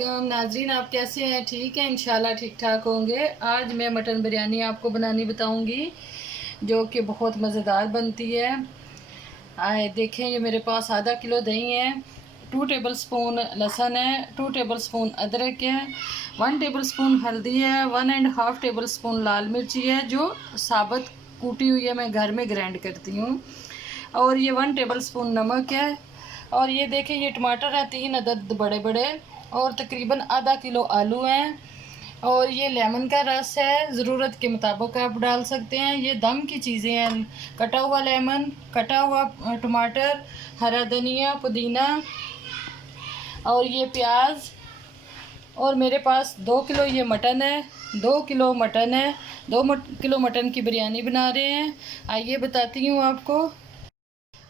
वालेकुम नाजरीन, आप कैसे हैं? ठीक है, इंशाल्लाह ठीक ठाक होंगे। आज मैं मटन बिरयानी आपको बनानी बताऊंगी जो कि बहुत मज़ेदार बनती है। आए देखें, ये मेरे पास आधा किलो दही है, 2 टेबल स्पून लहसुन है, 2 टेबल स्पून अदरक है, 1 टेबल स्पून हल्दी है, 1.5 टेबल स्पून लाल मिर्ची है जो साबुत कूटी हुई है, मैं घर में ग्राइंड करती हूँ। और ये 1 टेबल स्पून नमक है। और ये देखें, ये टमाटर है 3 अदद बड़े बड़े, और तकरीबन आधा किलो आलू हैं। और ये लेमन का रस है, ज़रूरत के मुताबिक आप डाल सकते हैं। ये दम की चीज़ें हैं, कटा हुआ लेमन, कटा हुआ टमाटर, हरा धनिया, पुदीना, और ये प्याज। और मेरे पास 2 किलो ये मटन है, 2 किलो मटन है, 2 किलो मटन की बिरयानी बना रहे हैं। आइए बताती हूँ आपको।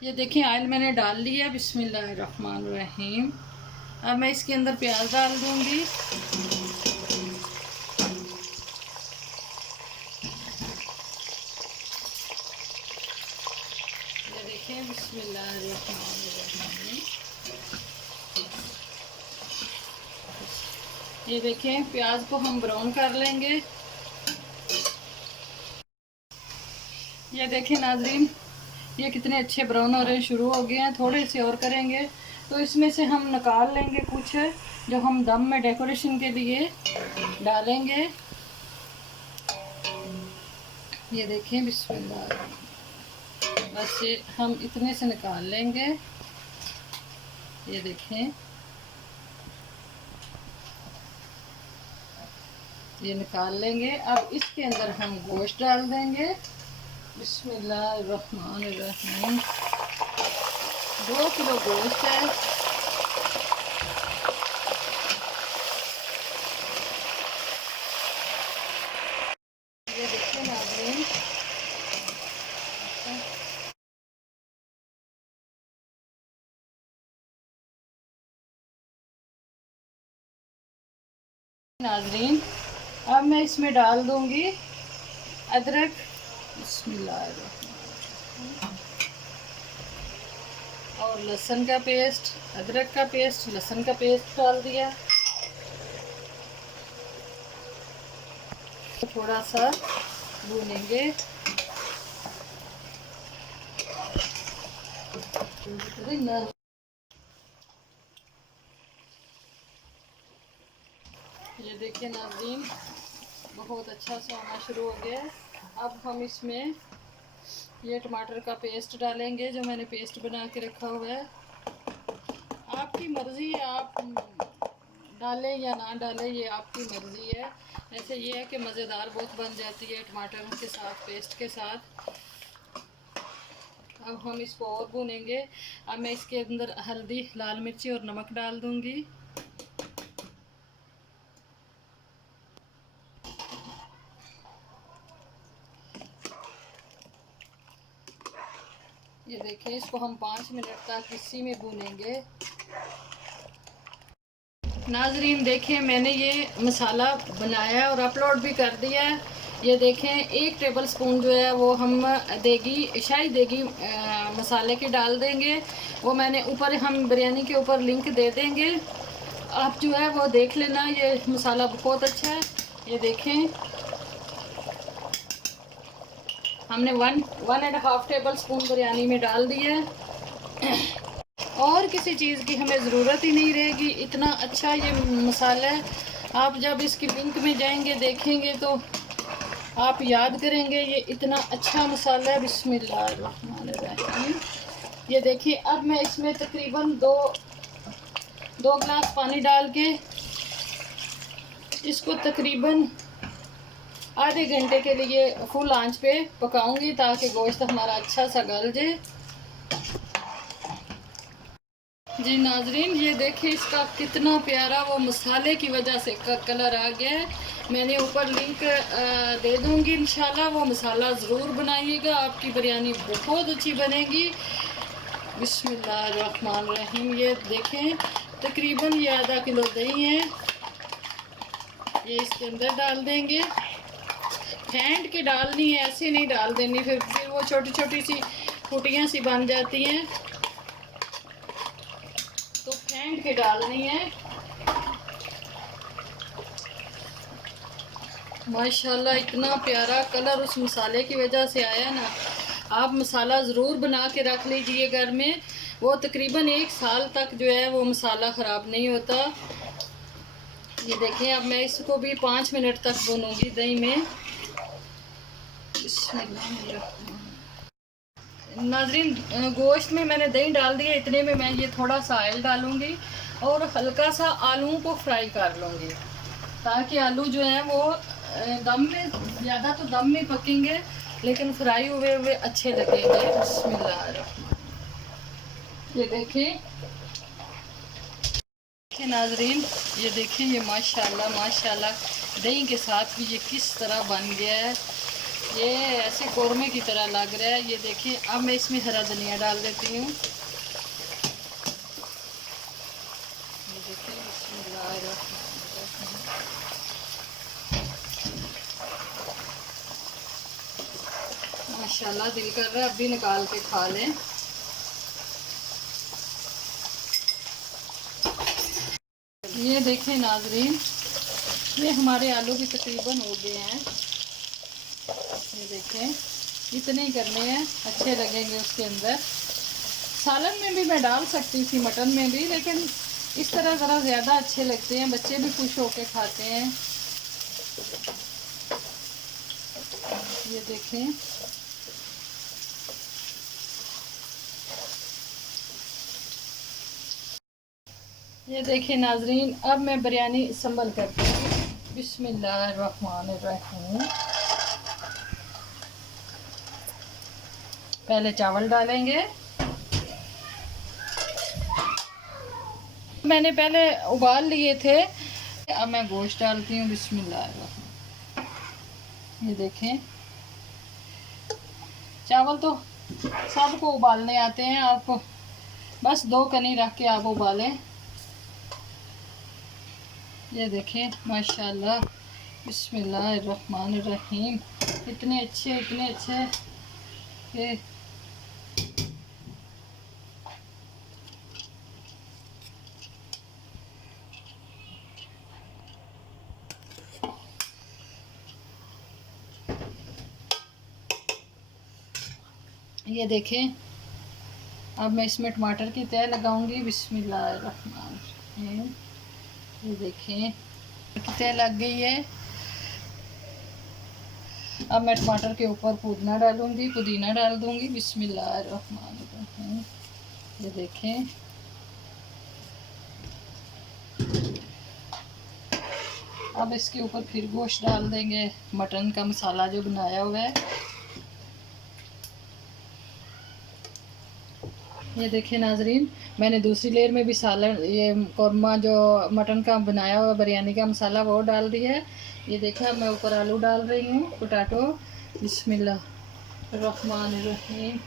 ये देखिए, ऑयल मैंने डाल लिया, बिस्मिल्लाहिर्रहमानिर्रहीम। अब मैं इसके अंदर प्याज डाल दूंगी। ये देखिए, बिस्मिल्लाहिर्रहमानिर्रहीम। ये देखें, प्याज को हम ब्राउन कर लेंगे। ये देखें नाजरीन, ये कितने अच्छे ब्राउन हो रहे शुरू हो गए हैं। थोड़े से और करेंगे तो इसमें से हम निकाल लेंगे कुछ जो हम दम में डेकोरेशन के लिए डालेंगे। ये देखें, बिस्मिल्लाह, बस ये हम इतने से निकाल लेंगे। ये देखें, ये निकाल लेंगे। अब इसके अंदर हम गोश्त डाल देंगे। बिस्मिल्लाहिर्रहमानिर्रहीम। 2 किलो गोश्त है। ये देखिए नाज़रीन, अब मैं इसमें डाल दूंगी अदरक, बिस्मिल्लाहिर्रहमानिर्रहीम, और लहसुन का पेस्ट। अदरक का पेस्ट, लहसुन का पेस्ट डाल दिया। थोड़ा सा भूनेंगे। ये देखिए नाज़रीन, बहुत अच्छा सा होना शुरू हो गया। अब हम इसमें ये टमाटर का पेस्ट डालेंगे जो मैंने पेस्ट बना के रखा हुआ है। आपकी मर्ज़ी है, आप डालें या ना डालें, ये आपकी मर्ज़ी है। ऐसे ये है कि मज़ेदार बहुत बन जाती है टमाटर के साथ, पेस्ट के साथ। अब हम इसको और भूनेंगे। अब मैं इसके अंदर हल्दी, लाल मिर्ची और नमक डाल दूंगी। ये देखिए, इसको हम 5 मिनट तक इसी में भूनेंगे। नाजरीन देखिए, मैंने ये मसाला बनाया और अपलोड भी कर दिया है। ये देखें, 1 टेबल स्पून जो है वो हम देगी, शाही देगी मसाले की डाल देंगे। वो मैंने ऊपर, हम बिरयानी के ऊपर लिंक दे देंगे, आप जो है वो देख लेना। ये मसाला बहुत अच्छा है। ये देखें, हमने 1.5 टेबल स्पून बिरयानी में डाल दिया है। और किसी चीज़ की हमें ज़रूरत ही नहीं रहेगी, इतना अच्छा ये मसाला है। आप जब इसकी लिंक में जाएंगे देखेंगे तो आप याद करेंगे, ये इतना अच्छा मसाला है। बिस्मिल्लाहिर्रहमानिर्रहीम। ये देखिए, अब मैं इसमें तकरीबन दो गिलास पानी डाल के इसको तकरीबन आधे घंटे के लिए फुल आंच पे पकाऊंगी ताकि गोश्त हमारा अच्छा सा गल जाए। जी नाजरीन, ये देखिए, इसका कितना प्यारा वो मसाले की वजह से कलर आ गया है। मैंने ऊपर लिंक दे दूंगी, इंशाल्लाह वो मसाला ज़रूर बनाइएगा, आपकी बिरयानी बहुत अच्छी बनेगी। बिस्मिल्लाहिर्रहमानिर्रहीम। ये देखें, तकरीबन ये आधा किलो दही है, ये इसके अंदर डाल देंगे। फेंट के डालनी है, ऐसे नहीं डाल देनी, फिर वो छोटी छोटी सी फुटियाँ सी बन जाती हैं, तो फेंट के डालनी है। माशाल्लाह इतना प्यारा कलर उस मसाले की वजह से आया ना। आप मसाला ज़रूर बना के रख लीजिए घर में, वो तकरीबन 1 साल तक जो है वो मसाला ख़राब नहीं होता। ये देखें, अब मैं इसको भी 5 मिनट तक भूनूंगी दही में। नाज़रीन, गोश्त में मैंने दही डाल दिया, इतने में मैं ये थोड़ा सा ऑयल डालूंगी और हल्का सा आलूओं को फ्राई कर लूँगी, ताकि आलू जो है वो दम में, ज़्यादा तो दम में पकेंगे लेकिन फ्राई हुए हुए अच्छे लगेंगे। बिस्मिल्लाह। ये देखिए नाजरीन, ये देखिए, ये माशाल्लाह माशाल्लाह दही के साथ भी ये किस तरह बन गया है। ये ऐसे कौरमे की तरह लग रहा है। ये देखिए, अब मैं इसमें हरा धनिया डाल देती हूँ। ये देखिए, माशाल्लाह दिल कर रहा है अभी निकाल के खा लें। ये देखें नाजरीन, ये हमारे आलू भी तकरीबन हो गए हैं। ये देखें, इतने ही करने हैं, अच्छे लगेंगे उसके अंदर। सालन में भी मैं डाल सकती थी, मटन में भी, लेकिन इस तरह ज़रा ज़्यादा अच्छे लगते हैं, बच्चे भी खुश होके खाते हैं। ये देखें, ये देखिए नाजरीन, अब मैं बिरयानी संभल करती हूँ। बिस्मिल्लाहिर्रहमानिर्रहीम। पहले चावल डालेंगे। मैंने पहले उबाल लिए थे, अब मैं गोश्त डालती हूँ। बिस्मिल्लाहिर्रहमानिर्रहीम। ये देखें, चावल तो सबको उबालने आते हैं, आप बस 2 कनी रख के आप उबालें। ये देखें माशाल्लाह, बिस्मिल्लाहिर्रहमानिर्रहीम। इतने अच्छे ये ये देखें, अब मैं इसमें टमाटर की तह लगाऊंगी। बिस्मिल्लाहिर्रहमानिर्रहीम। ये देखें, की तह लग गई है। अब मैं टमाटर के ऊपर पुदीना डालूंगी, पुदीना डाल दूंगी। बिस्मिल्लाहिर्रहमानिर्रहीम। ये देखें, अब इसके ऊपर फिर गोश्त डाल देंगे, मटन का मसाला जो बनाया हुआ है। ये देखिए नाजरीन, मैंने दूसरी लेयर में भी सालन, ये कौरमा जो मटन का बनाया हुआ बिरयानी का मसाला वो डाल दिया है। ये देखिए, मैं ऊपर आलू डाल रही हूँ, पोटैटो। बिस्मिल्लाहिर्रहमानिर्रहीम।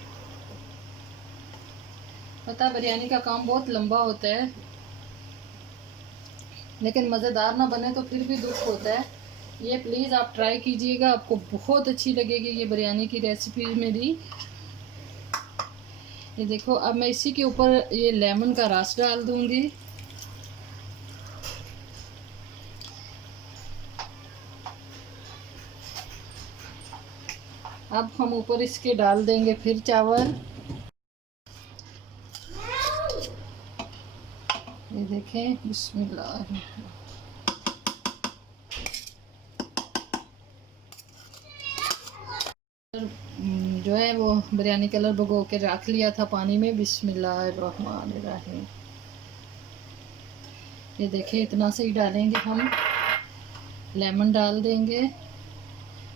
पता, बिरयानी का काम बहुत लंबा होता है, लेकिन मज़ेदार ना बने तो फिर भी दुख होता है। ये प्लीज़ आप ट्राई कीजिएगा, आपको बहुत अच्छी लगेगी ये बिरयानी की रेसिपी मेरी। ये देखो, अब मैं इसी के ऊपर ये लेमन का रस डाल दूंगी। अब हम ऊपर इसके डाल देंगे फिर चावल। ये देखें, बिस्मिल्लाह। जो है वो बिरयानी कलर भिगो के रख लिया था पानी में। बिस्मिल्लाहिर्रहमानिर्रहीम। ये देखिए, इतना सही डालेंगे हम, लेमन डाल देंगे।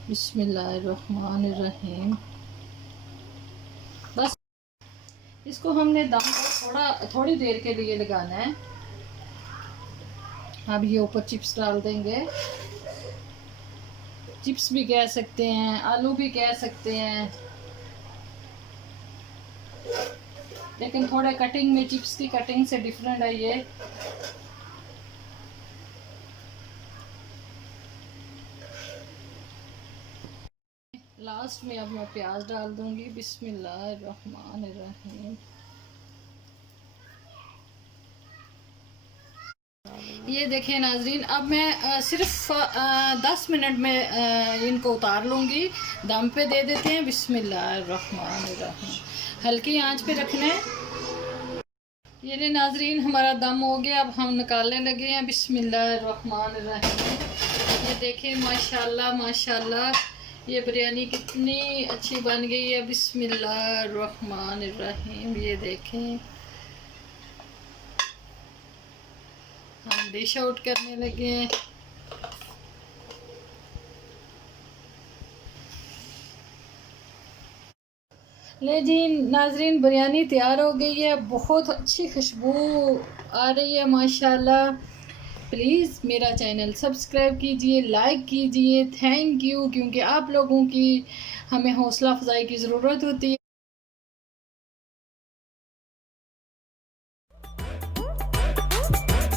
बिस्मिल्लाहिर्रहमानिर्रहीम। बस इसको हमने दम पर थोड़ी देर के लिए लगाना है। अब ये ऊपर चिप्स डाल देंगे। चिप्स भी कह सकते हैं, आलू भी कह सकते हैं, लेकिन थोड़े कटिंग में चिप्स की कटिंग से डिफरेंट है ये। लास्ट में अब मैं प्याज डाल दूंगी। बिस्मिल्लाहिर्रहमानिर्रहीम। ये देखें नाजरीन, अब मैं सिर्फ 10 मिनट में इनको उतार लूँगी। दम पे दे देते हैं। बिस्मिल्लाहिर्रहमानिर्रहीम। हल्की आंच पे रखना है। ये ले नाजरीन, हमारा दम हो गया। अब हम निकालने लगे हैं। बिस्मिल्लाहिर्रहमानिर्रहीम। ये देखें माशाल्लाह माशाल्लाह, ये बिरयानी कितनी अच्छी बन गई है। बिस्मिल्लाहिर्रहमानिर्रहीम। ये देखें, हम डिश आउट करने लगे हैं। ले जी नाजरीन, बिरयानी तैयार हो गई है। बहुत अच्छी खुशबू आ रही है माशाल्लाह। प्लीज़ मेरा चैनल सब्सक्राइब कीजिए, लाइक कीजिए। थैंक यू, क्योंकि आप लोगों की हमें हौसला अफजाई की ज़रूरत होती है।